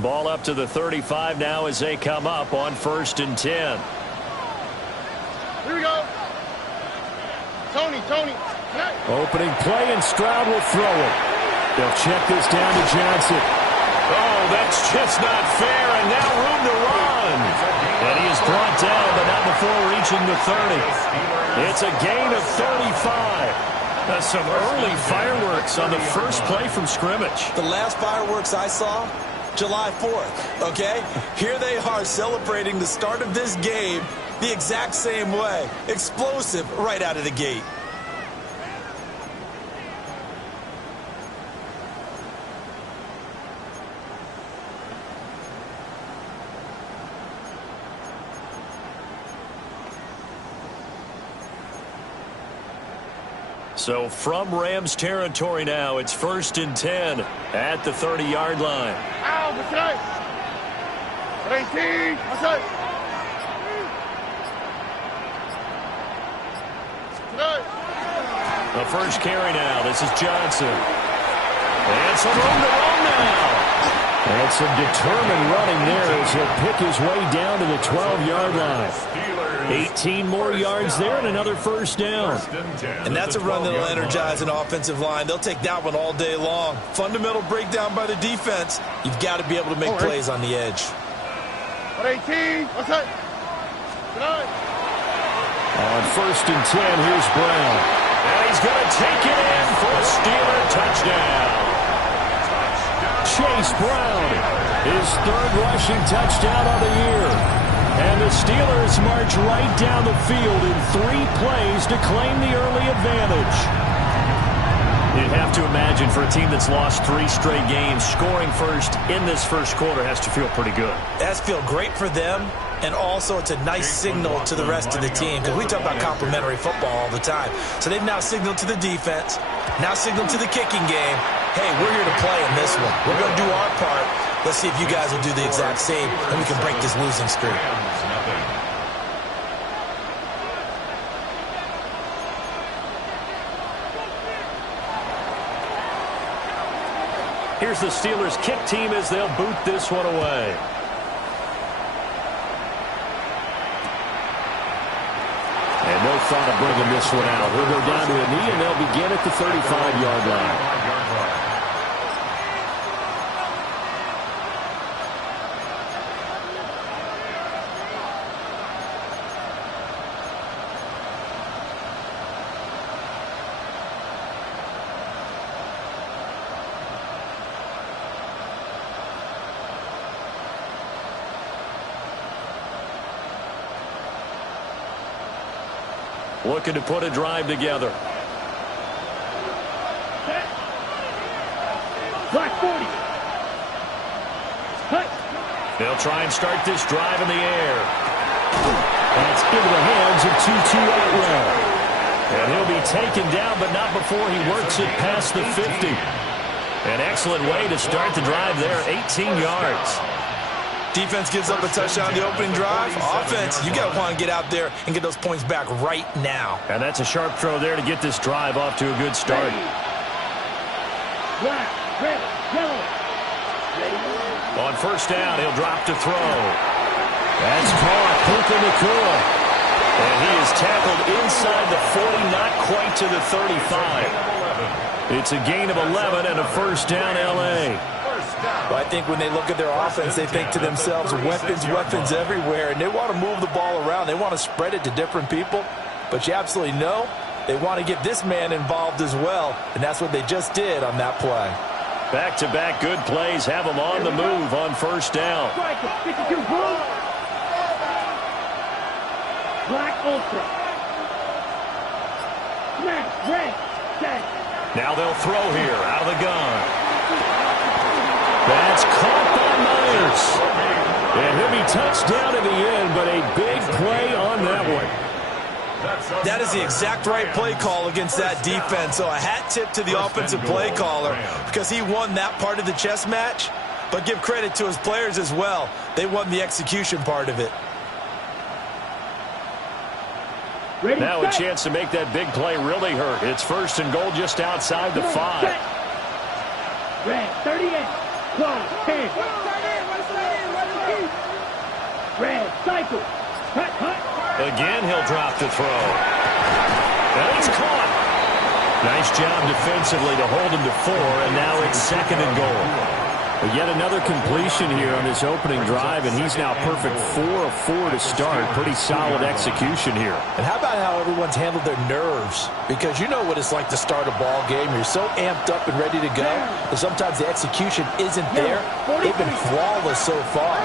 Ball up to the 35 now as they come up on 1st and 10. Here we go. Tony. Opening play, and Stroud will throw it. They'll check this down to Johnson. Oh, that's just not fair, and now room to run. And he is brought down, but not before reaching the 30. It's a gain of 35. That's some early fireworks on the first play from scrimmage. The last fireworks I saw, July 4th, okay? Here they are celebrating the start of this game the exact same way. Explosive right out of the gate. So from Rams territory now, it's 1st and 10 at the 30-yard line. Ow, okay. 18, okay. The first carry now. This is Johnson. And some room to run now. And some determined running there as he'll pick his way down to the 12-yard line. 18 more yards there and another first down. And that's a run that'll energize an offensive line. They'll take that one all day long. Fundamental breakdown by the defense. You've got to be able to make plays on the edge. 18, okay. On 1st and 10, here's Brown. And he's going to take it in for a Steeler touchdown. Chase Brown, his 3rd rushing touchdown of the year. And the Steelers march right down the field in 3 plays to claim the early advantage. You'd have to imagine for a team that's lost 3 straight games, scoring first in this first quarter has to feel pretty good. It has to feel great for them, and also it's a nice signal to the rest of the team, because we talk about complimentary football all the time. So they've now signaled to the defense, now signaled to the kicking game, hey, we're here to play in this one. We're going to do our part. Let's see if you guys will do the exact same, and we can break this losing streak. Here's the Steelers kick team as they'll boot this one away. And no thought of bringing this one out. He'll go down to a knee, and they'll begin at the 35-yard line. Looking to put a drive together. Black 40. They'll try and start this drive in the air. That's into the hands of Tutu Atwell. And he'll be taken down, but not before he works it past the 50. An excellent way to start the drive there, 18 yards. Defense gives up a touchdown the opening drive. Offense, you got to want to get out there and get those points back right now. And that's a sharp throw there to get this drive off to a good start. Black, red, yellow. On 1st down, he'll drop to throw. That's caught. Puka Nacua. And he is tackled inside the 40, not quite to the 35. It's a gain of 11 and a 1st down, L.A. Well, I think when they look at their offense, they think to themselves, weapons everywhere, and they want to move the ball around. They want to spread it to different people, but you absolutely know they want to get this man involved as well, and that's what they just did on that play. Back-to-back good plays have them on the move on 1st down. Black Ultra. Smash, red, set. Now they'll throw here out of the gun. That's caught by Myers. And he'll be touched down in the end, but a big play on that one. That is the exact right play call against that defense. So a hat tip to the offensive play caller because he won that part of the chess match. But give credit to his players as well. They won the execution part of it. Now a chance to make that big play really hurt. It's 1st and goal just outside the 5. Red, 38. 12, 10. Red, cycle. Cut, cut. Again, he'll drop to throw. And it's caught. Nice job defensively to hold him to 4, and now it's 2nd and goal. But yet another completion here on this opening drive, and he's now perfect 4 of 4 to start. Pretty solid execution here. And how about how everyone's handled their nerves? Because you know what it's like to start a ball game. You're so amped up and ready to go, but sometimes the execution isn't there. They've been flawless so far.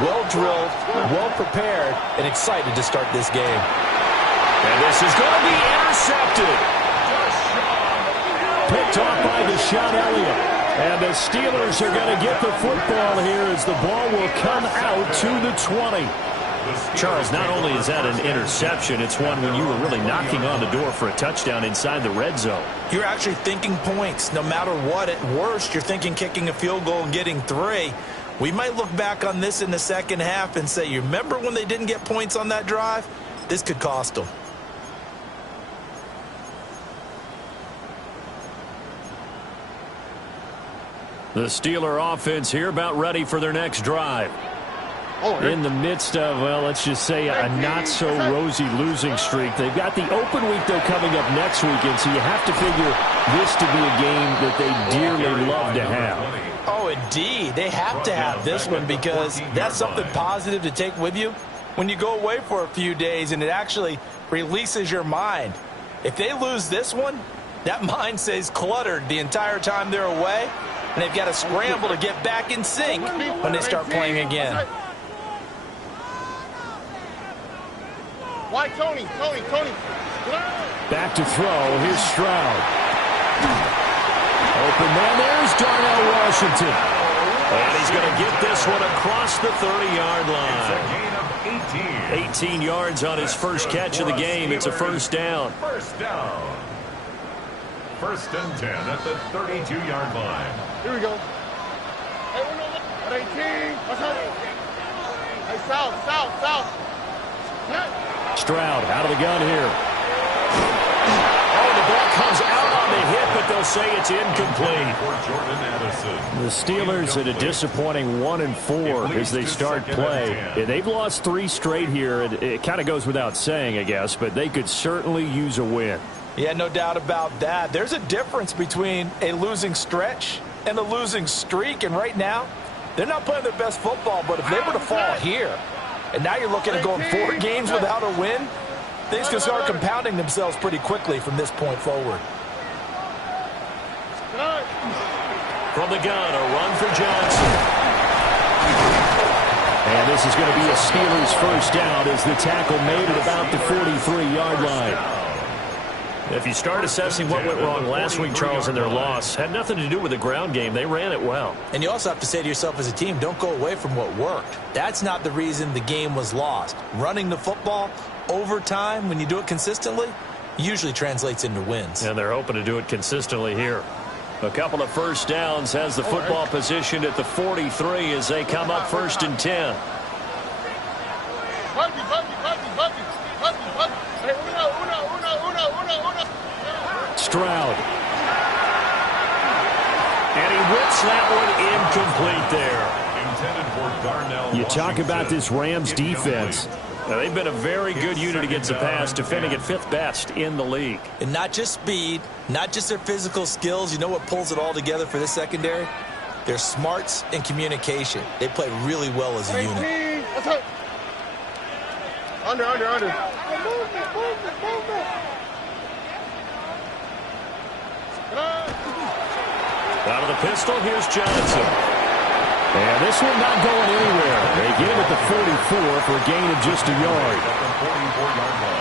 Well drilled, well prepared, and excited to start this game. And this is going to be intercepted. Picked off by Deshaun Elliott. And the Steelers are going to get the football here as the ball will come out to the 20. Charles, not only is that an interception, it's one when you were really knocking on the door for a touchdown inside the red zone. You're actually thinking points. No matter what, at worst, you're thinking kicking a field goal and getting 3. We might look back on this in the second half and say, you remember when they didn't get points on that drive? This could cost them. The Steeler offense here about ready for their next drive. In the midst of, well, let's just say a not-so-rosy losing streak. They've got the open week, though, coming up next weekend, so you have to figure this to be a game that they dearly love to have. Oh, indeed. They have to have this one because that's something positive to take with you when you go away for a few days, and it actually releases your mind. If they lose this one, that mind stays cluttered the entire time they're away, and they've got to scramble to get back in sync when they start playing again. Why, Tony? Back to throw. Here's Stroud. Open man. There's Darnell Washington. And he's going to get this one across the 30-yard line. 18 yards on his first catch of the game. It's a first down. First down. 1st and 10 at the 32-yard line. Here we go. Hey, 18. What's up? Hey, south. Stroud out of the gun here. Oh, the ball comes out on the hit, but they'll say it's incomplete. The Steelers at a disappointing 1-4 as they start play. Yeah, they've lost 3 straight here. It kind of goes without saying, I guess, but they could certainly use a win. Yeah, no doubt about that. There's a difference between a losing stretch and a losing streak, and right now, they're not playing their best football, but if they were to fall here, and now you're looking at going 4 games without a win, things can start compounding themselves pretty quickly from this point forward. From the gun, a run for Johnson. And this is going to be a Steelers first down as the tackle made at about the 43-yard line. If you start assessing what went wrong last week, Charles, in their loss, had nothing to do with the ground game. They ran it well. And you also have to say to yourself as a team, don't go away from what worked. That's not the reason the game was lost. Running the football over time, when you do it consistently, usually translates into wins. And they're hoping to do it consistently here. A couple of first downs has the football positioned at the 43 as they come up 1st and 10. Stroud. And he whips that one incomplete there. You talk about this Rams defense. Now, they've been a very good unit against the pass, defending at 5th best in the league. And not just speed, not just their physical skills. You know what pulls it all together for this secondary? Their smarts and communication. They play really well as a unit. Under. Out of the pistol, here's Johnson. And this one not going anywhere. They get him at the 44 for a gain of just a yard.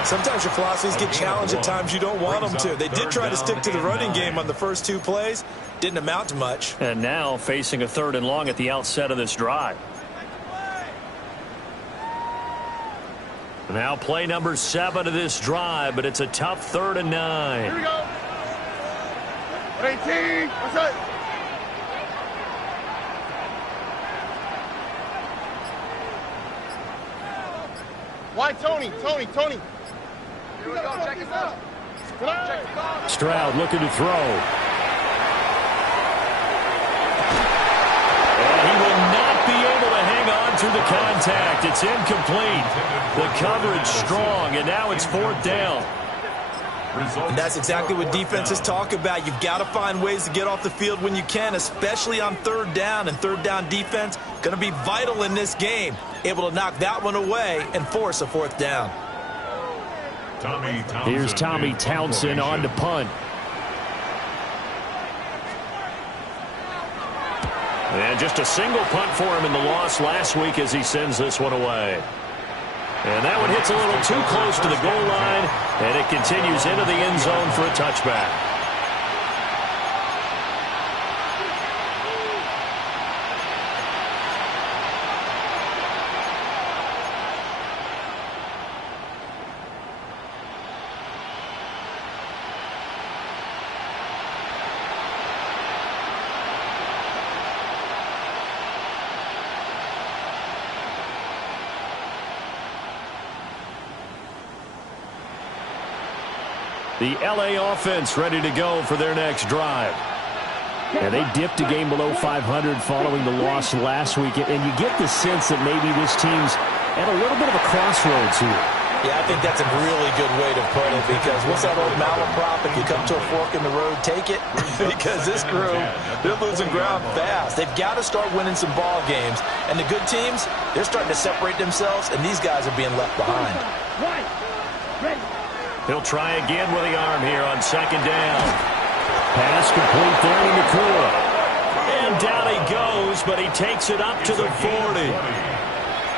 Sometimes your philosophies get challenged at times you don't want them to. They did try to stick to the running game on the first 2 plays. Didn't amount to much. And now facing a 3rd and long at the outset of this drive. Now play number 7 of this drive, but it's a tough 3rd and 9. Here we go. 18. What's up? Why, Tony? Here we go. Check it out. Stroud looking to throw. won't be able to hang on through the contact. It's incomplete. The coverage strong, and now it's 4th down. And that's exactly what defenses talk about. You've got to find ways to get off the field when you can, especially on 3rd down. And 3rd down defense going to be vital in this game. Able to knock that one away and force a 4th down. Here's Tommy Townsend on to punt. And just a single punt for him in the loss last week as he sends this one away. And that one hits a little too close to the goal line, and it continues into the end zone for a touchback. The LA offense ready to go for their next drive. And they dipped a game below 500 following the loss last week. And you get the sense that maybe this team's at a little bit of a crossroads here. Yeah, I think that's a really good way to put it, because what's that old malaprop? If you come to a fork in the road, take it. Because this group, they're losing ground fast. They've got to start winning some ball games. And the good teams, they're starting to separate themselves, and these guys are being left behind. He'll try again with the arm here on 2nd down. Pass complete there to Nfgl. And down he goes, but he takes it up to the 40.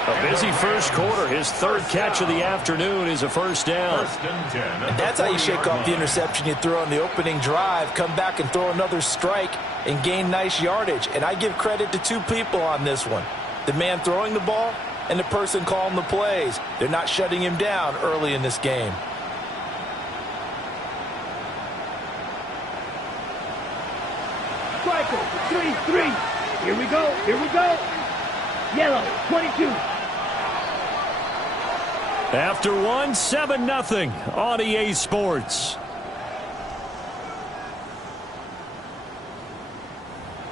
A busy first quarter. His 3rd catch of the afternoon is a 1st down. And that's how you shake off the interception you throw on the opening drive, come back and throw another strike and gain nice yardage. And I give credit to 2 people on this one. The man throwing the ball and the person calling the plays. They're not shutting him down early in this game. Striker, 3-3. Here we go. Here we go. Yellow, 22. After one, 7-0 on EA Sports.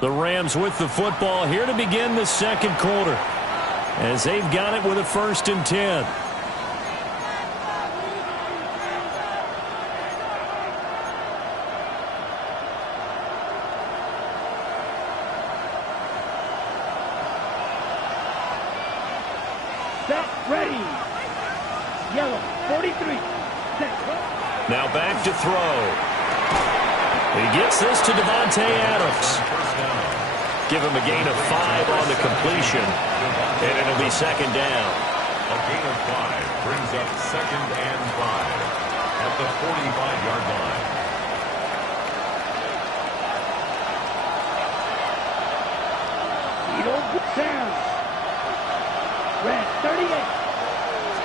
The Rams with the football here to begin the 2nd quarter, as they've got it with a 1st and 10. Set, ready. Yellow, 43. Set. Now back to throw. He gets this to Davante Adams. Give him a gain of 5 on the completion, and it'll be 2nd down. A gain of 5 brings up 2nd and 5 at the 45-yard line. Down. Red, 38.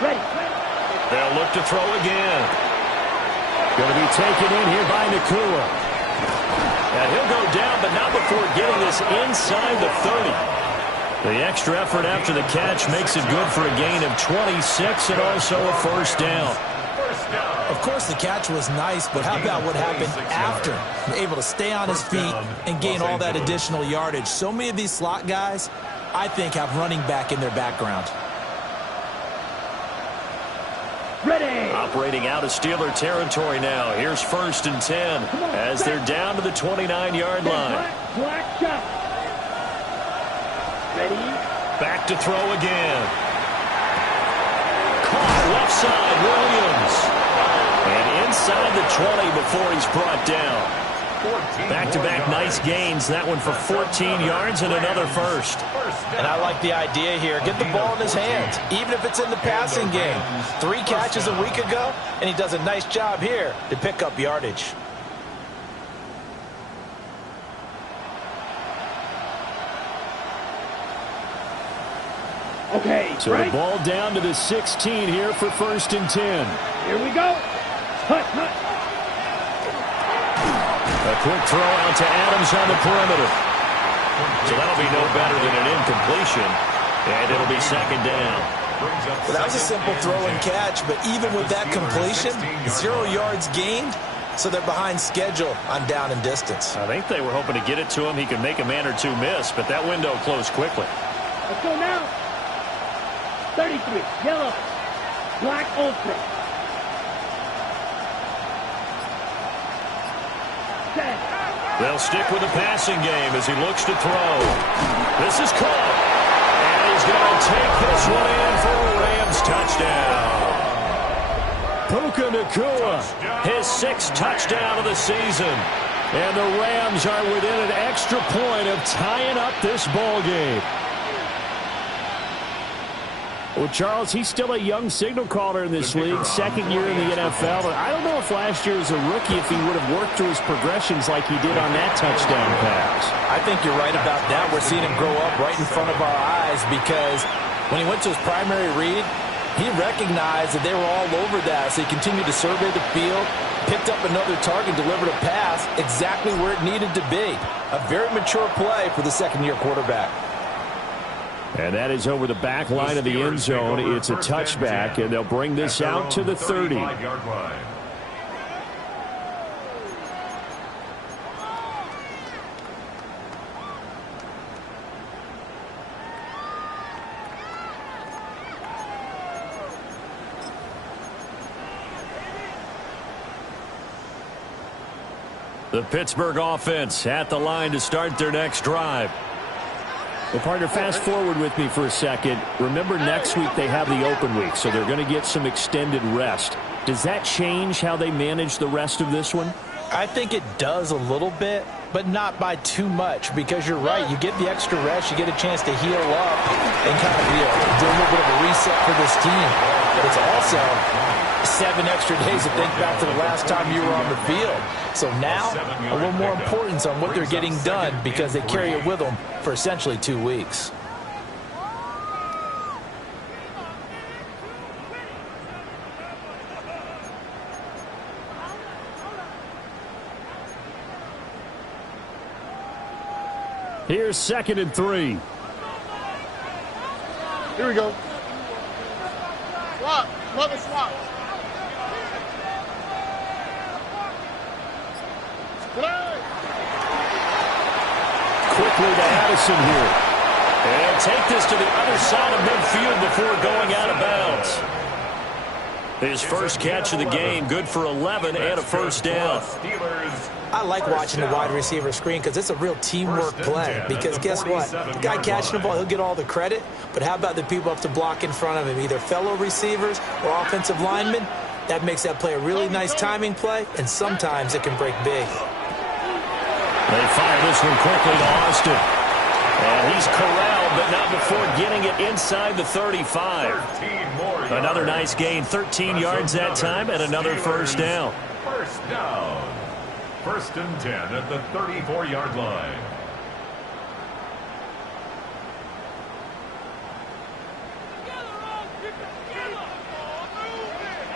Ready. They'll look to throw again. Going to be taken in here by Nfgl. And he'll go down, but not before getting this inside the 30. The extra effort after the catch makes it good for a gain of 26 and also a 1st down. Of course, the catch was nice, but how about what happened after? Able to stay on his feet and gain all that additional yardage. So many of these slot guys, I think, have running back in their background. Ready. Operating out of Steeler territory now. Here's 1st and 10 as they're down to the 29-yard line. Black shot. Ready. Back to throw again. Caught left side, Williams. And inside the 20 before he's brought down. Back-to-back nice gains. That one for 14 yards and another 1st. And I like the idea here. Get the ball in his hands, even if it's in the passing game. 3 catches a week ago, and he does a nice job here to pick up yardage. Okay, so right. The ball down to the 16 here for 1st and 10. Here we go. Hut, hut. A quick throw out to Adams on the perimeter. So that'll be no better than an incompletion, and it'll be 2nd down. Well, that was a simple throw and catch, but even with that completion, 0 yards gained, so they're behind schedule on down and distance. I think they were hoping to get it to him. He could make a man or 2 miss, but that window closed quickly. Let's go now. 33. Yellow. Black open. 10. They'll stick with the passing game as he looks to throw. This is caught. And he's going to take this one in for a Rams touchdown. Puka Nacua, his 6th touchdown of the season. And the Rams are within an extra point of tying up this ball game. Well, Charles, he's still a young signal caller in this league, 2nd year in the NFL. But I don't know if last year as a rookie, if he would have worked through his progressions like he did on that touchdown pass. I think you're right about that. We're seeing him grow up right in front of our eyes because when he went to his primary read, he recognized that they were all over that. So he continued to survey the field, picked up another target, delivered a pass exactly where it needed to be. A very mature play for the 2nd-year quarterback. And that is over the back line of the end zone. It's a touchback, and they'll bring this out to the 30. The Pittsburgh offense at the line to start their next drive. Well, partner, fast forward with me for a second. Remember, next week they have the open week, so they're going to get some extended rest. Does that change how they manage the rest of this one? I think it does a little bit, but not by too much, because you're right. You get the extra rest. You get a chance to heal up and kind of do a little bit of a reset for this team. But it's also 7 extra days to think back to the last time you were on the field. So now, a little more importance on what they're getting done because they carry it with them for essentially 2 weeks. Here's 2nd and 3. Here we go. Swap. Love it, swap. Quickly to Addison here. And take this to the other side of midfield before going out of bounds. His first catch of the game, good for 11 and a first down. I like watching the wide receiver screen because it's a real teamwork play. Because guess what? The guy catching the ball, he'll get all the credit. But how about the people up to block in front of him, either fellow receivers or offensive linemen? That makes that play a really nice timing play, and sometimes it can break big. They fire this one quickly to Austin. And he's corralled, but not before getting it inside the 35. Another nice gain, 13 yards that time, and another first down. First down. 1st and 10 at the 34-yard line.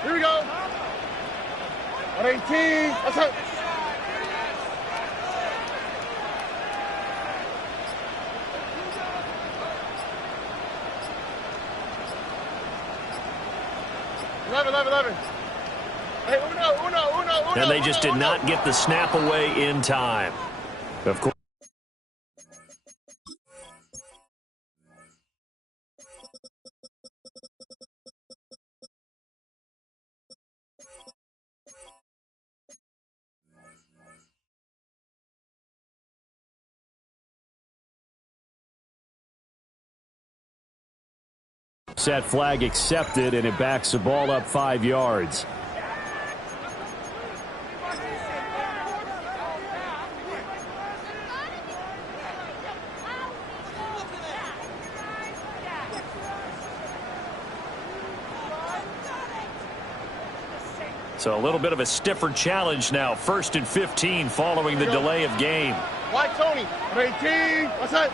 Here we go. 118. That's it. Hey, uno. And they just did not get the snap away in time. Of course. Set flag accepted, and it backs the ball up 5 yards. So a little bit of a stiffer challenge now. 1st and 15 following the delay of game. White Tony. 118. What's that?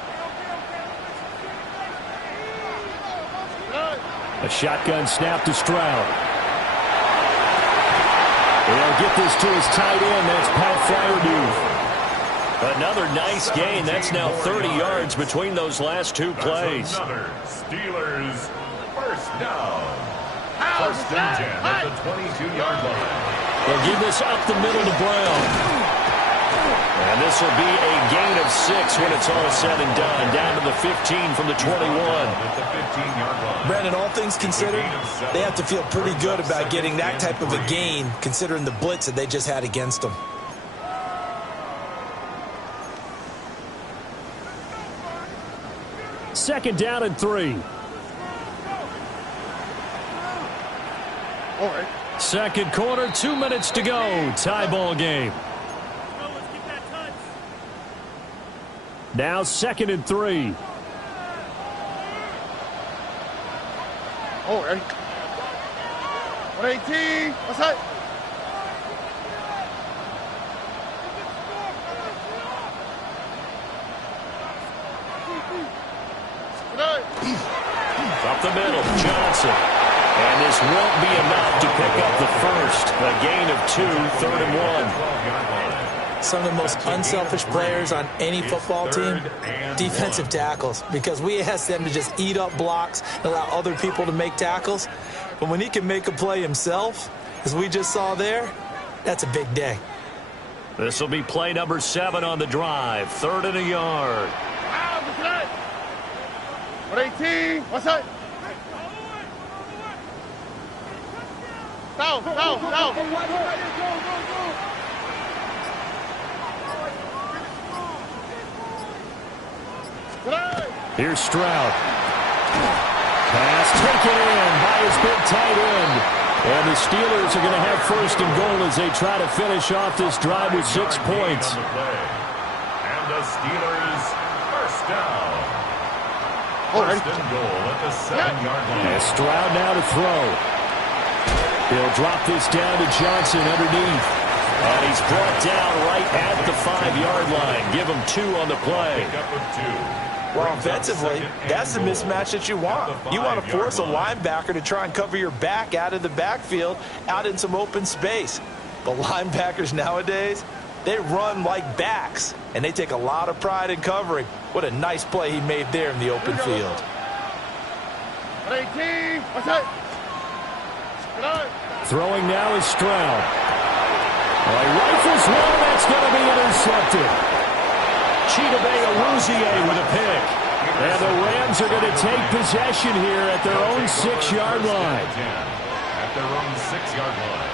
A shotgun snap to Stroud. They'll get this to his tight end. That's Pat Fryermuth. Another nice gain. That's now 30 yards between those last 2 plays. Another Steelers first down. 1st and 10 at the 22-yard line. They'll give this up the middle to Brown. And this will be a gain of 6 when it's all said and done. Down to the 15 from the 21. Brandon, all things considered, they have to feel pretty good about getting that type of a gain, considering the blitz that they just had against them. Second down and 3. All right. Second quarter, 2 minutes to go. Tie ball game. Now second and 3. All right. 118. What's that? Up the middle, Johnson. And this won't be enough to pick up the first. A gain of 2, 3rd and 1. Some of the most unselfish players on any football team, defensive tackles, because we ask them to just eat up blocks and allow other people to make tackles. But when he can make a play himself, as we just saw there, that's a big day. This will be play number 7 on the drive. 3rd and a yard. 118. What's that? Down. Here's Stroud. Pass taken in by his big tight end. And the Steelers are going to have 1st and goal as they try to finish off this drive with 6 points. And the Steelers first down. First and goal at the 7-yard line. And Stroud now to throw. He'll drop this down to Johnson underneath. And he's brought down right at the 5-yard line. Give him 2 on the play. Pickup of 2. Well, offensively, that's the mismatch that you want. You want to force a linebacker to try and cover your back out of the backfield, out in some open space. But linebackers nowadays, they run like backs, and they take a lot of pride in covering. What a nice play he made there in the open field. 118. What's that? Throwing now is Stroud. Well, he rifles one. That's going to be intercepted. Chidobe Awuzie with a pick. And the Rams are going to take possession here at their own 6-yard line. At their own 6-yard line.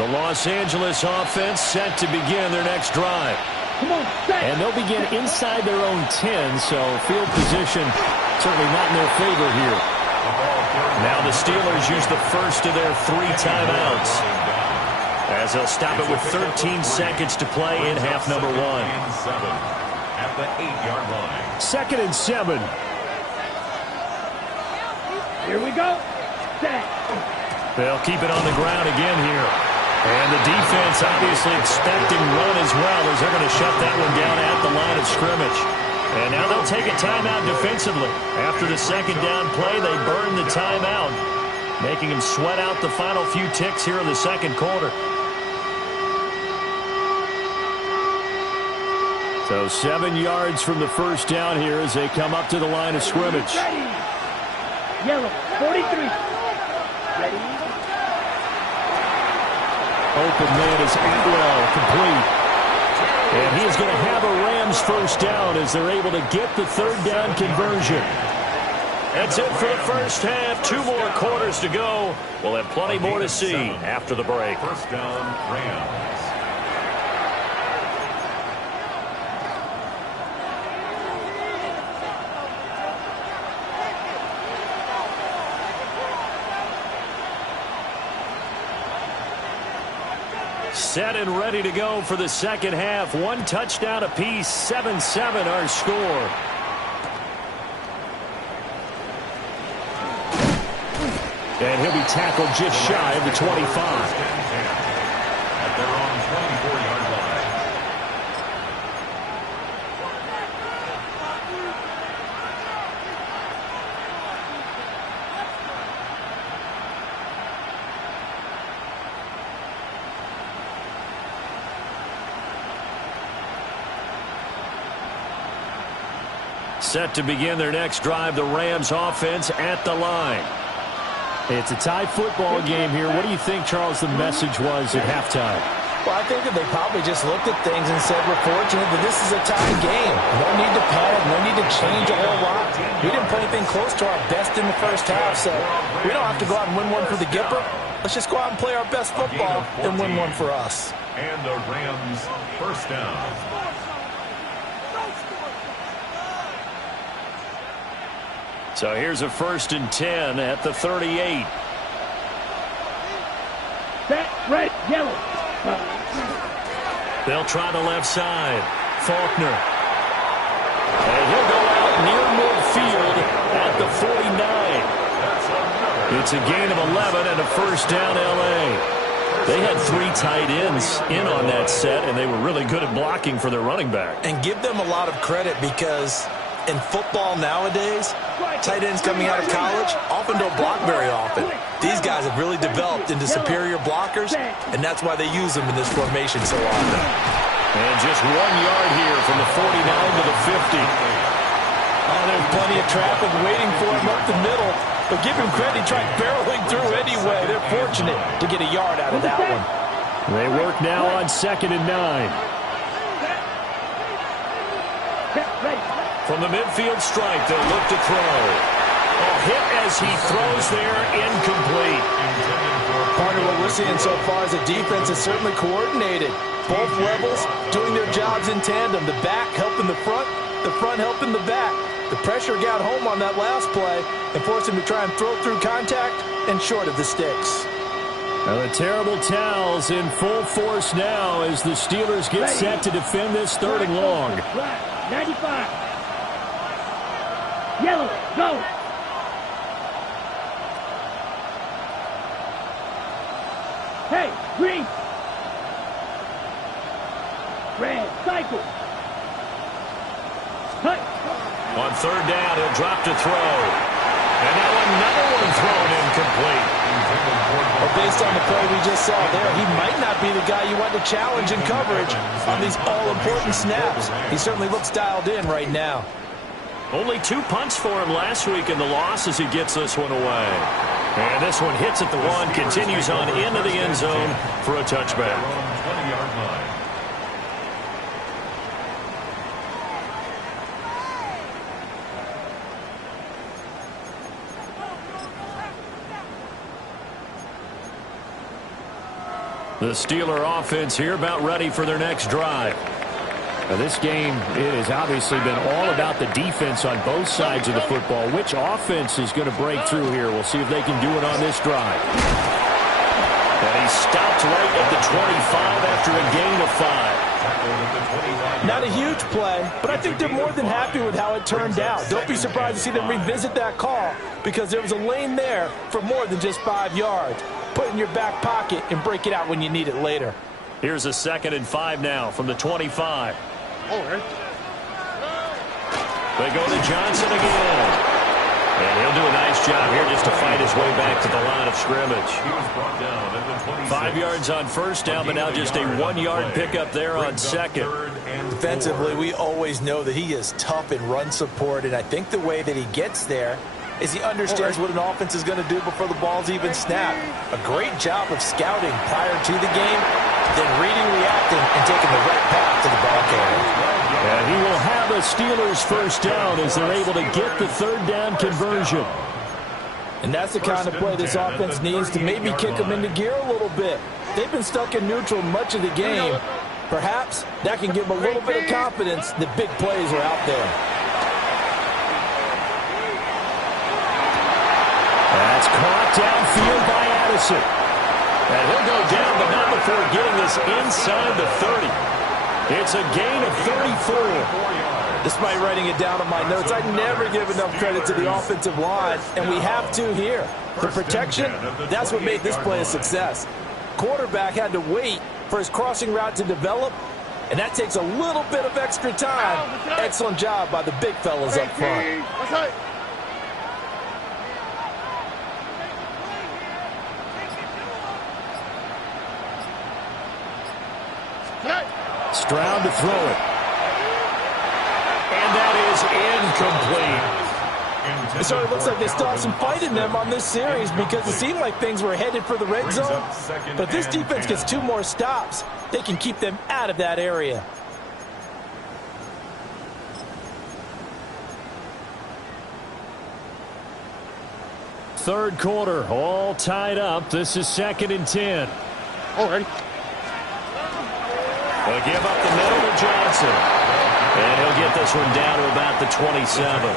The Los Angeles offense set to begin their next drive. And they'll begin inside their own 10, so field position certainly not in their favor here. Now the Steelers use the first of their 3 timeouts, as they'll stop it with 13 seconds to play in half number 1. At the 8-yard line. 2nd and 7. Here we go. Set. They'll keep it on the ground again here. And the defense obviously expecting run as well, as they're going to shut that one down at the line of scrimmage. And now they'll take a timeout defensively. After the 2nd down play, they burn the timeout, making them sweat out the final few ticks here in the 2nd quarter. So 7 yards from the first down here as they come up to the line of scrimmage. Ready. Yellow, 43. Ready. Open man is Atwell, complete. And he is going to have a Rams first down as they're able to get the 3rd down conversion. That's it for the first half. 2 more quarters to go. We'll have plenty more to see after the break. First down, Rams. Set and ready to go for the 2nd half. 1 touchdown apiece, 7-7 our score. And he'll be tackled just shy of the 25. At their own 24-yard line. Set to begin their next drive, the Rams offense at the line. It's a tie football game here. What do you think, Charles, the message was at halftime? Well, I think that they probably just looked at things and said, we're fortunate that this is a tie game. No need to panic, no need to change a whole lot. We didn't play anything close to our best in the first half, so we don't have to go out and win one for the Gipper. Let's just go out and play our best football and win one for us. And the Rams first down. So here's a 1st and 10 at the 38. Set, red, yellow. They'll try the left side. Faulkner. And he'll go out near midfield at the 49. It's a gain of 11 and a first down, L.A. They had 3 tight ends in on that set, and they were really good at blocking for their running back. And give them a lot of credit because in football nowadays, tight ends coming out of college often don't block very often. These guys have really developed into superior blockers, and that's why they use them in this formation so often. And just 1 yard here from the 49 to the 50. Oh, there's plenty of traffic waiting for him up the middle, but give him credit, he tried barreling through anyway. They're fortunate to get a yard out of that one. They work now on 2nd and 9. From the midfield stripe, they'll look to throw. Hit as he throws there, incomplete. Partner, what we're seeing so far is the defense is certainly coordinated. Both levels doing their jobs in tandem. The back helping the front helping the back. The pressure got home on that last play and forced him to try and throw through contact and short of the sticks. Now the terrible towels in full force now as the Steelers get set to defend this 3rd and long. 95. Yellow, go. Hey, green. Red, cycle. Hey. On 3rd down, he'll drop to throw. And now another one thrown incomplete. Well, based on the play we just saw there, he might not be the guy you want to challenge in coverage on these all-important snaps. He certainly looks dialed in right now. Only 2 punts for him last week in the loss as he gets this one away. And this one hits at the 1, continues on into the end zone for a touchback. 20-yard line. The Steeler offense here about ready for their next drive. Now this game, it has obviously been all about the defense on both sides of the football. Which offense is going to break through here? We'll see if they can do it on this drive. And he stopped right at the 25 after a gain of 5. Not a huge play, but I think they're more than happy with how it turned out. Don't be surprised to see them revisit that call because there was a lane there for more than just 5 yards. Put it in your back pocket and break it out when you need it later. Here's a 2nd and 5 now from the 25. They go to Johnson again. And he'll do a nice job here just to fight his way back to the line of scrimmage. He was brought down at the 26. 5 yards on 1st down, but now just a 1-yard pickup there on 2nd. Defensively, we always know that he is tough in run support, and I think the way that he gets there is he understands what an offense is going to do before the ball's even snapped. A great job of scouting prior to the game, then reading, reacting, and taking the right path to the ball carrier. And he will have a Steelers first down as they're able to get the 3rd down conversion. And that's the kind of play this offense needs to maybe kick them into gear a little bit. They've been stuck in neutral much of the game. Perhaps that can give them a little bit of confidence that big plays are out there. That's caught downfield by Addison. And he'll go down, but not before getting this inside the 30. It's a gain of 34. Despite writing it down on my notes, I never give enough credit to the offensive line, and we have to here. The protection, that's what made this play a success. Quarterback had to wait for his crossing route to develop, and that takes a little bit of extra time. Excellent job by the big fellas up front. Stroud to throw it. And that is incomplete. It sort of looks like they still have some fight in them on this series because it seemed like things were headed for the red zone. But if this defense gets 2 more stops, they can keep them out of that area. Third quarter, all tied up. This is 2nd and 10. Already. They'll give up the middle to Johnson. And he'll get this one down to about the 27.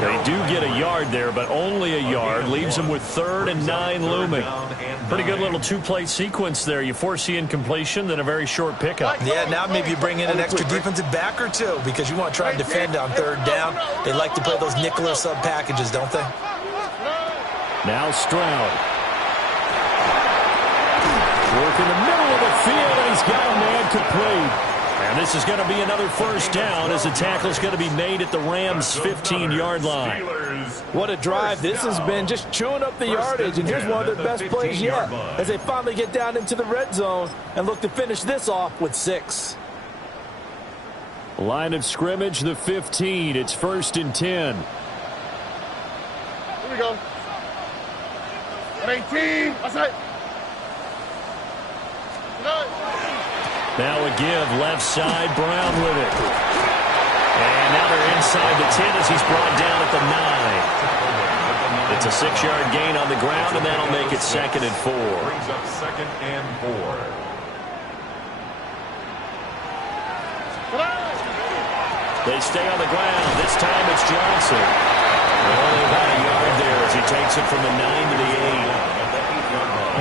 They do get a yard there, but only a yard. Leaves them with 3rd and 9 looming. Pretty good little 2-play sequence there. You foresee incompletion, then a very short pickup. Yeah, now maybe you bring in an extra defensive back or 2 because you want to try and defend on 3rd down. They like to play those nickel or sub packages, don't they? Now Stroud. Work in the middle of the field, and he's got a man complete. And this is going to be another first down as the tackle is going to be made at the Rams' 15-yard line. What a drive. This has been just chewing up the yardage, and here's one of their best plays yet as they finally get down into the red zone and look to finish this off with 6. Line of scrimmage, the 15. It's 1st and 10. Here we go. 18. Outside. Now a give, left side, Brown with it. And now they're inside the 10 as he's brought down at the 9. It's a 6-yard gain on the ground, and that'll make it 2nd and 4. Brings up 2nd and 4. They stay on the ground. This time it's Johnson. Only about a yard there as he takes it from the 9 to the 8.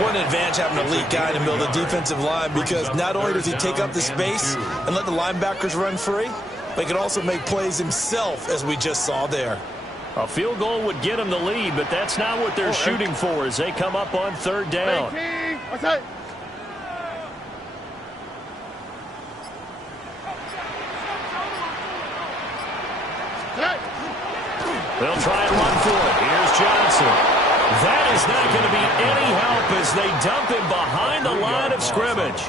One advantage having an elite guy in the middle of the defensive line because not only does he take up the space and let the linebackers run free, but he can also make plays himself, as we just saw there. A field goal would get him the lead, but that's not what they're shooting for as they come up on 3rd down. 18. Outside. They'll try and run for it. Here's Johnson. That is not going to be any help as they dump him behind the line of scrimmage.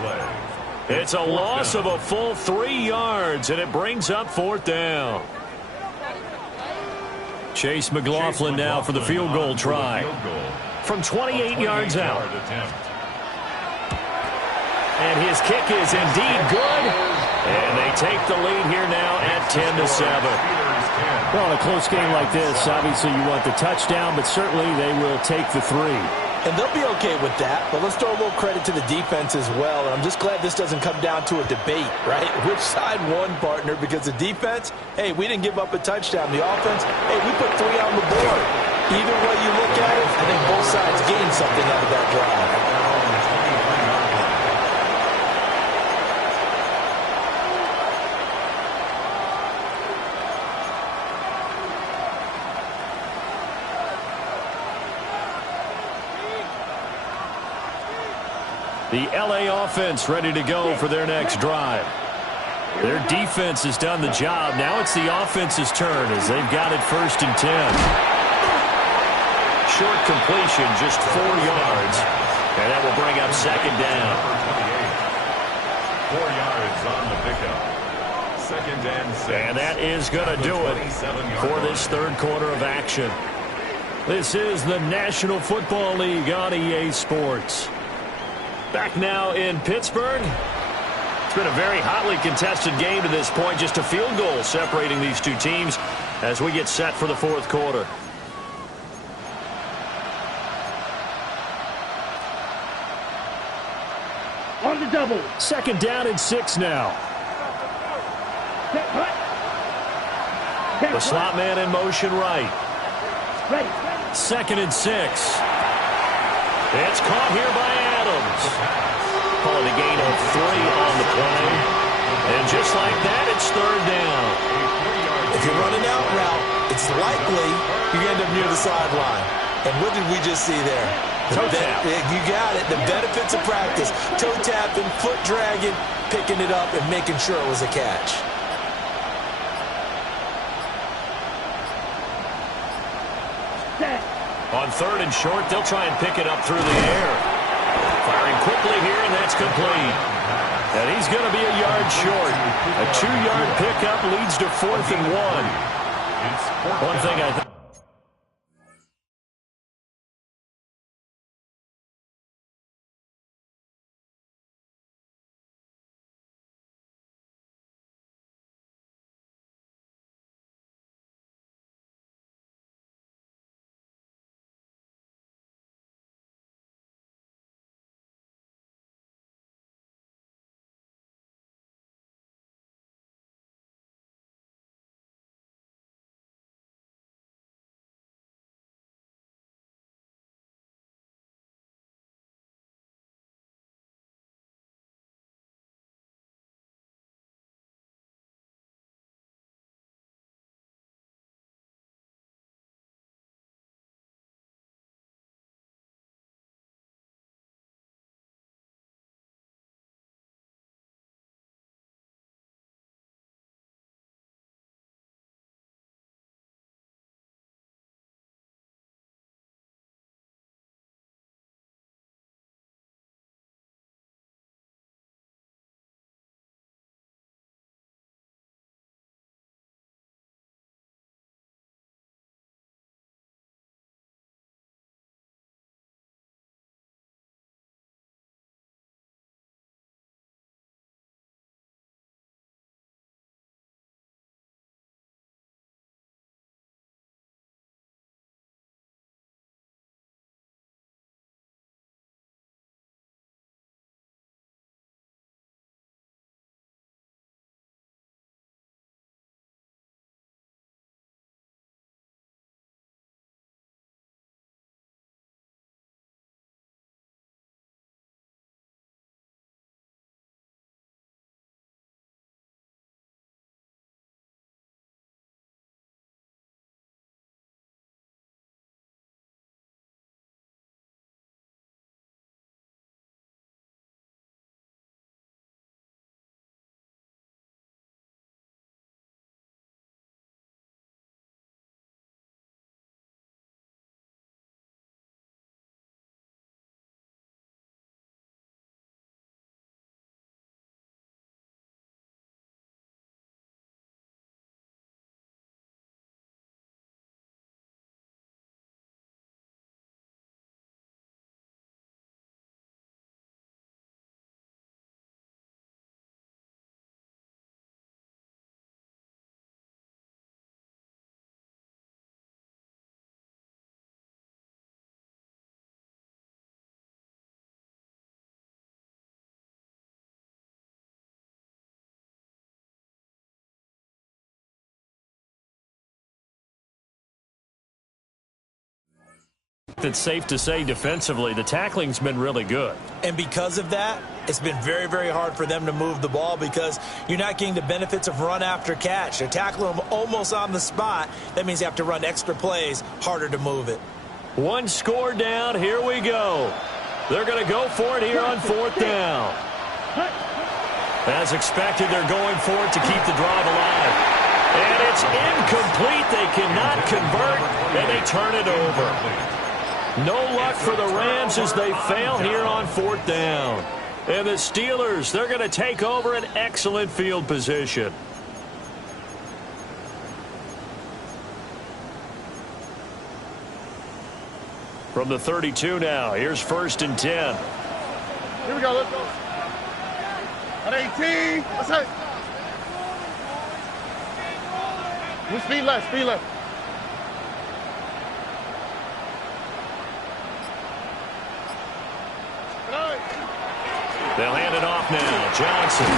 It's a loss of a full 3 yards, and it brings up 4th down. Chase McLaughlin now for the field goal try. From 28 yards out. And his kick is indeed good. And they take the lead here now at 10-7. Well, in a close game like this, obviously you want the touchdown, but certainly they will take the 3. And they'll be okay with that, but let's throw a little credit to the defense as well. And I'm just glad this doesn't come down to a debate, right? Which side won, partner? Because the defense, hey, we didn't give up a touchdown. The offense, hey, we put 3 on the board. Either way you look at it, I think both sides gained something out of that drive. The L.A. offense ready to go for their next drive. Their defense has done the job. Now it's the offense's turn as they've got it 1st and 10. Short completion, just 4 yards. And that will bring up 2nd down. 4 yards on the pickup. 2nd and 6. And that is going to do it for this 3rd quarter of action. This is the National Football League on EA Sports. Back now in Pittsburgh. It's been a very hotly contested game to this point. Just a field goal separating these two teams as we get set for the 4th quarter. On the double. 2nd down and 6 now. The slot man in motion right. Ready. 2nd and 6. It's caught here by Adams. Calling a gain of 3 on the play. And just like that, it's 3rd down. If you're running out route, it's likely you end up near the sideline. And what did we just see there? Toe tap. You got it. The benefits of practice. Toe tapping, foot dragging, picking it up, and making sure it was a catch. On 3rd and short, they'll try and pick it up through the air. Firing quickly here, and that's complete. And he's going to be a yard short. A 2-yard pickup leads to 4th and 1. One thing I think It's safe to say defensively, the tackling's been really good. And because of that, it's been very, very hard for them to move the ball because you're not getting the benefits of run after catch. They're tackling them almost on the spot. That means you have to run extra plays, harder to move it. One score down. Here we go. They're going to go for it here on 4th down. As expected, they're going for it to keep the drive alive. And it's incomplete. They cannot convert, and they turn it over. No luck for the Rams as they fail here on 4th down. And the Steelers, they're going to take over an excellent field position. From the 32 now, here's 1st and 10. Here we go, let's go. At 18, let's say. Speed left, speed left. They'll hand it off now. Johnson.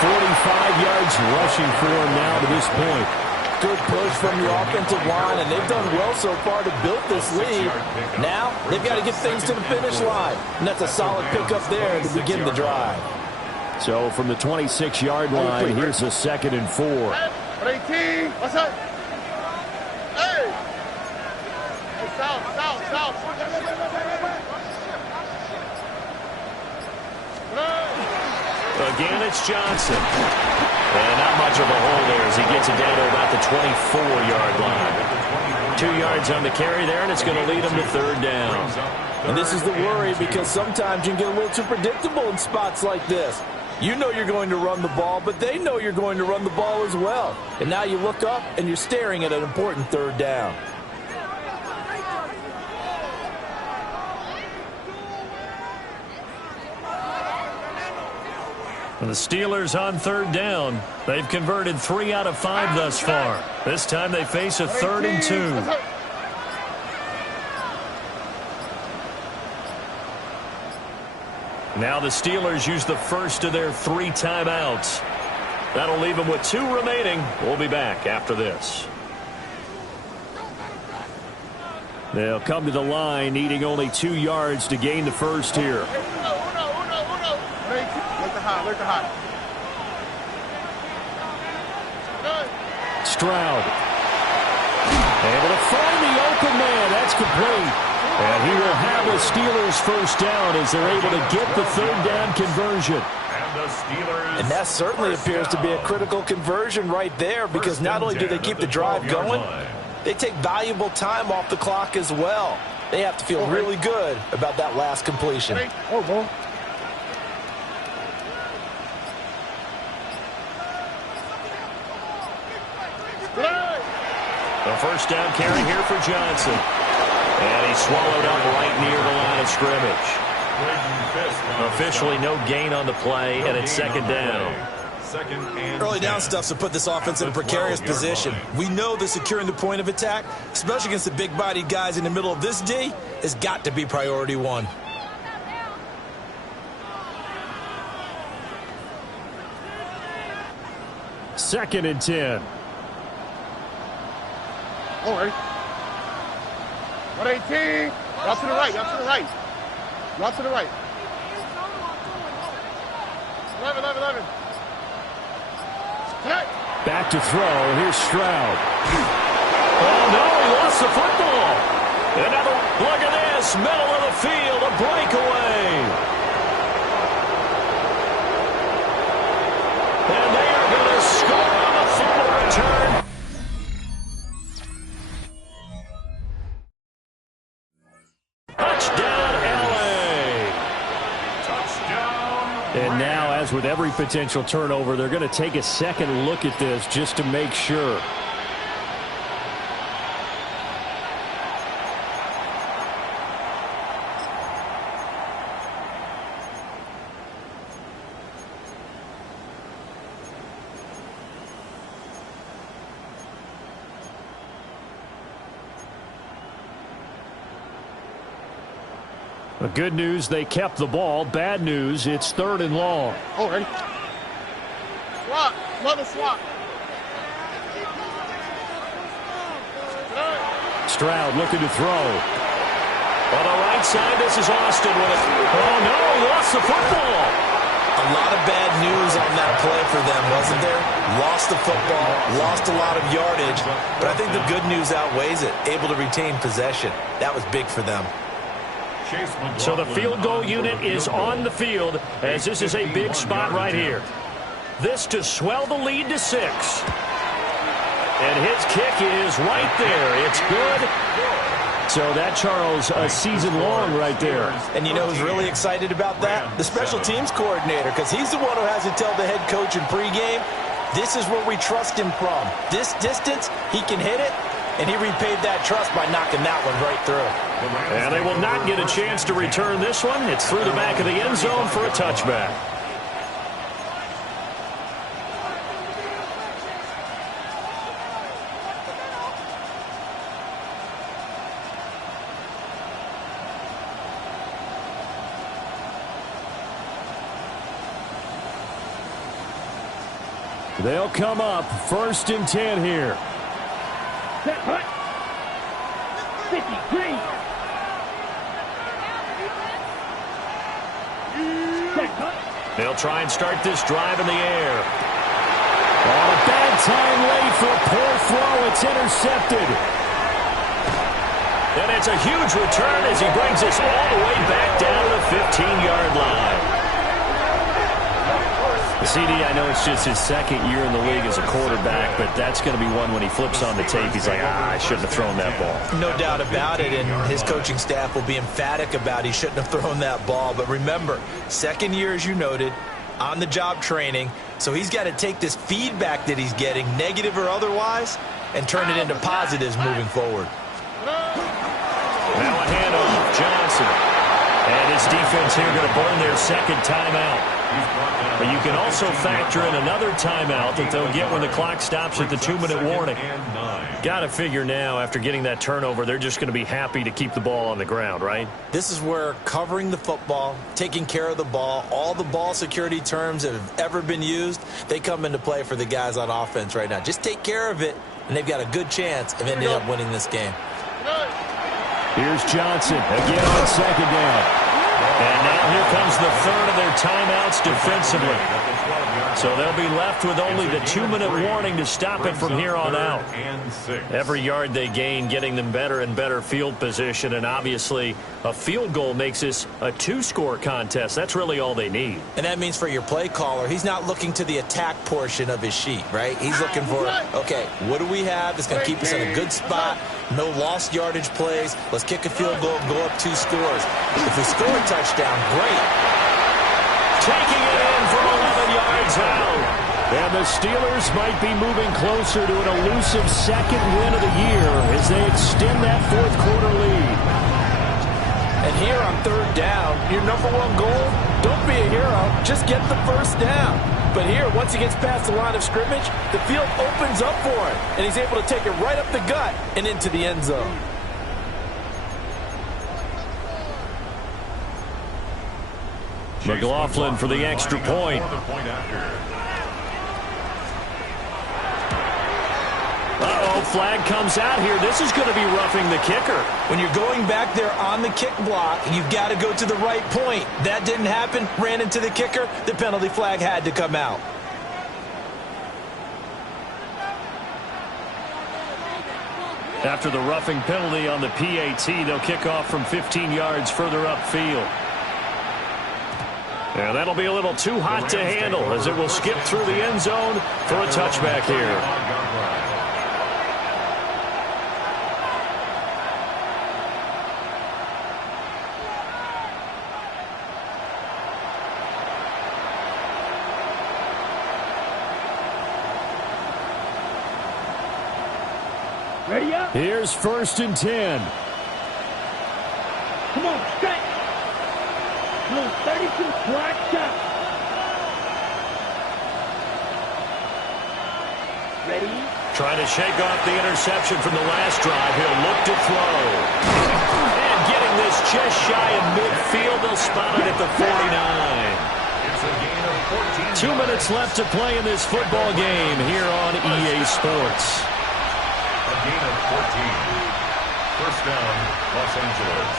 45 yards rushing for him now to this point. Good push from the offensive line, and they've done well so far to build this lead. Now, they've got to get things to the finish line, and that's a solid pickup there to begin the drive. So from the 26-yard line, here's a 2nd and 4. At 18, what's up? Hey! South. Again, it's Johnson. And not much of a hole there as he gets it down to about the 24-yard line. 2 yards on the carry there, and it's going to lead him to 3rd down. And this is the worry because sometimes you can get a little too predictable in spots like this. You know you're going to run the ball, but they know you're going to run the ball as well. And now you look up, and you're staring at an important 3rd down. And the Steelers on 3rd down. They've converted 3 out of 5 thus far. This time they face a 3rd and 2. Now the Steelers use the first of their 3 timeouts. That'll leave them with 2 remaining. We'll be back after this. They'll come to the line, needing only 2 yards to gain the first here. Look at high. Stroud. Able to find the open man. That's complete. And he will have a Steelers first down as they're able to get the 3rd down conversion. And that certainly appears to be a critical conversion right there because not only do they keep the drive going, they take valuable time off the clock as well. They have to feel really good about that last completion. The first down carry here for Johnson. And he's swallowed up right near the line of scrimmage. Officially no gain on the play, and it's 2nd down. Early down stuff to put this offense in a precarious position. We know that securing the point of attack, especially against the big-bodied guys in the middle of this D, has got to be priority 1. Second and 10. All right. 118. Y'all to the right. 11. Back to throw. Here's Stroud. Oh, no, he lost the football. Another look at this. Middle of the field, a breakaway. And they are going to score on the fumble return. Touchdown, L.A. Touchdown. And now, as with every potential turnover, they're going to take a second look at this just to make sure. The good news, they kept the ball. Bad news, it's 3rd and long. Oh, ready. Swat. Another swat. Stroud looking to throw. On the right side, this is Austin with it. Oh, no, he lost the football. A lot of bad news on that play for them, wasn't there? Lost the football, lost a lot of yardage, but I think the good news outweighs it. Able to retain possession. That was big for them. So the field goal unit is on the field as this is a big spot right here. This to swell the lead to 6. And his kick is right there. It's good. So that, Charles, a season long right there. And you know who's really excited about that? The special teams coordinator, because he's the one who has to tell the head coach in pregame, this is where we trust him from. This distance, he can hit it, and he repaid that trust by knocking that one right through. And they will not get a chance to return this one. It's through the back of the end zone for a touchback. They'll come up 1st and 10 here. Set, hut. 53. Set, hut. They'll try and start this drive in the air. Oh, a bad time late for a poor throw. It's intercepted. And it's a huge return as he brings us all the way back down to the 15-yard line. CD, I know it's just his 2nd year in the league as a quarterback, but that's going to be one when he flips on the tape. He's like, I shouldn't have thrown that ball. No doubt about it, and his coaching staff will be emphatic about he shouldn't have thrown that ball. But remember, 2nd year, as you noted, on-the-job training, so he's got to take this feedback that he's getting, negative or otherwise, and turn it into positives moving forward. Now a handoff, Johnson. And his defense here going to burn their 2nd timeout. But you can also factor in another timeout that they'll get when the clock stops at the 2-minute warning. Got to figure now, after getting that turnover, they're just going to be happy to keep the ball on the ground, right? This is where covering the football, taking care of the ball, all the ball security terms that have ever been used, they come into play for the guys on offense right now. Just take care of it, and they've got a good chance of ending up winning this game. Here's Johnson again on 2nd down. And now here comes the 3rd of their timeouts defensively. So they'll be left with only the 2-minute warning to stop it from here on out. Every yard they gain getting them better and better field position, and obviously a field goal makes this a 2-score contest. That's really all they need. And that means for your play caller, he's not looking to the attack portion of his sheet, right? He's looking for, okay, what do we have that's going to keep us in a good spot? No lost yardage plays. Let's kick a field goal and go up 2 scores. If we score a touchdown, great. Taking it in from 11 yards out. And the Steelers might be moving closer to an elusive 2nd win of the year as they extend that 4th quarter lead. And here on 3rd down, your #1 goal, don't be a hero, just get the 1st down. But here, once he gets past the line of scrimmage, the field opens up for him, and he's able to take it right up the gut and into the end zone. McLaughlin for the extra point. Uh-oh, flag comes out here. This is going to be roughing the kicker. When you're going back there on the kick block, you've got to go to the right point. That didn't happen, ran into the kicker. The penalty flag had to come out. After the roughing penalty on the PAT, they'll kick off from 15 yards further upfield. And that'll be a little too hot to handle as it will skip through the end zone for a touchback here. Ready up? Here's 1st and 10. Come on, stretch. No, 32 flat shot. Ready? Trying to shake off the interception from the last drive. He'll look to throw. And getting this just shy of midfield. They'll spot it at the 49. It's a gain of 14. 2 minutes left to play in this football game here on EA Sports. A gain of 14. First down, Los Angeles.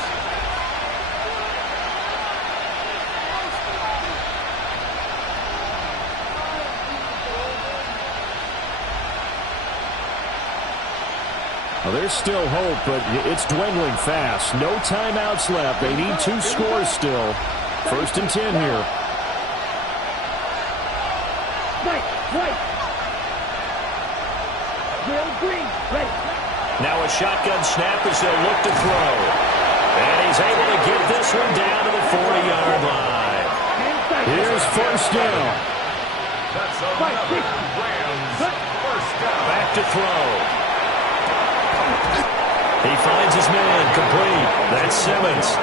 Well, there's still hope, but it's dwindling fast. No timeouts left. They need 2 scores still. First and 10 here. Now a shotgun snap as they'll look to throw. And he's able to get this one down to the 40-yard line. Here's first down. That's another Rams first down. Back to throw. He finds his man complete. That's Simmons.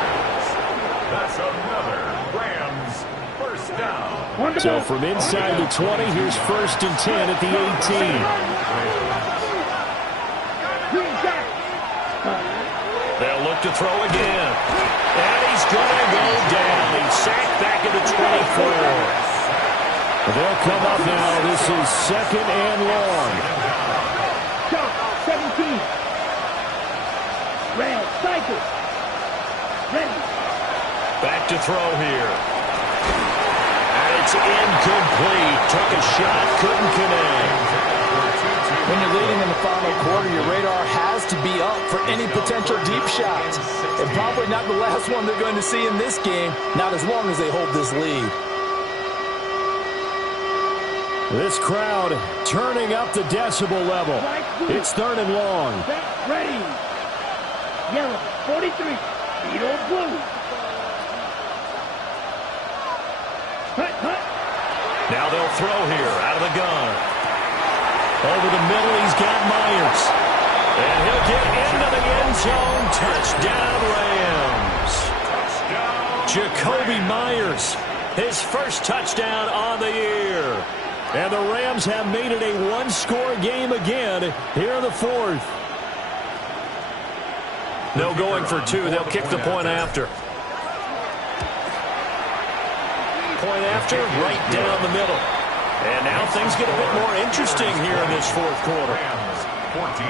That's another Rams first down. So from inside the 20, here's first and 10 at the 18. They'll look to throw again. And he's going to go down. He's sacked back at the 24. They'll come up now. This is second and long. 17. Red, cycle. Ready. Back to throw here. And it's incomplete. Took a shot, couldn't connect. When you're leading in the final quarter, your radar has to be up for any potential deep shots. And probably not the last one they're going to see in this game, not as long as they hold this lead. This crowd turning up the decibel level. It's third and long. Ready. Yellow, 43. Beetle blue. Hut. Now they'll throw here out of the gun. Over the middle, he's got Myers. And he'll get into the end zone. Touchdown, Rams. Jacoby Myers, his first touchdown on the year. And the Rams have made it a one-score game again here in the fourth. No going for 2. They'll kick the point after. Point after, right down the middle. And now things get a bit more interesting here in this fourth quarter. Rams 14.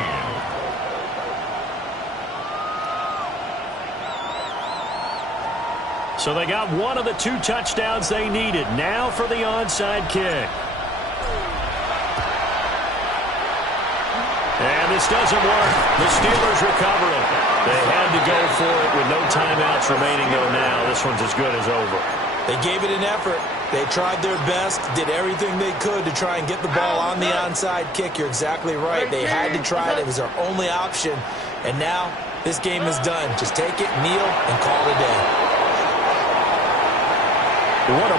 So they got one of the 2 touchdowns they needed. Now for the onside kick. And this doesn't work. The Steelers recover it. They had to go for it with no timeouts remaining, though now. This one's as good as over. They gave it an effort. They tried their best, did everything they could to try and get the ball on the onside kick. You're exactly right. They had to try it. It was their only option. And now this game is done. Just take it, kneel, and call it a day. What a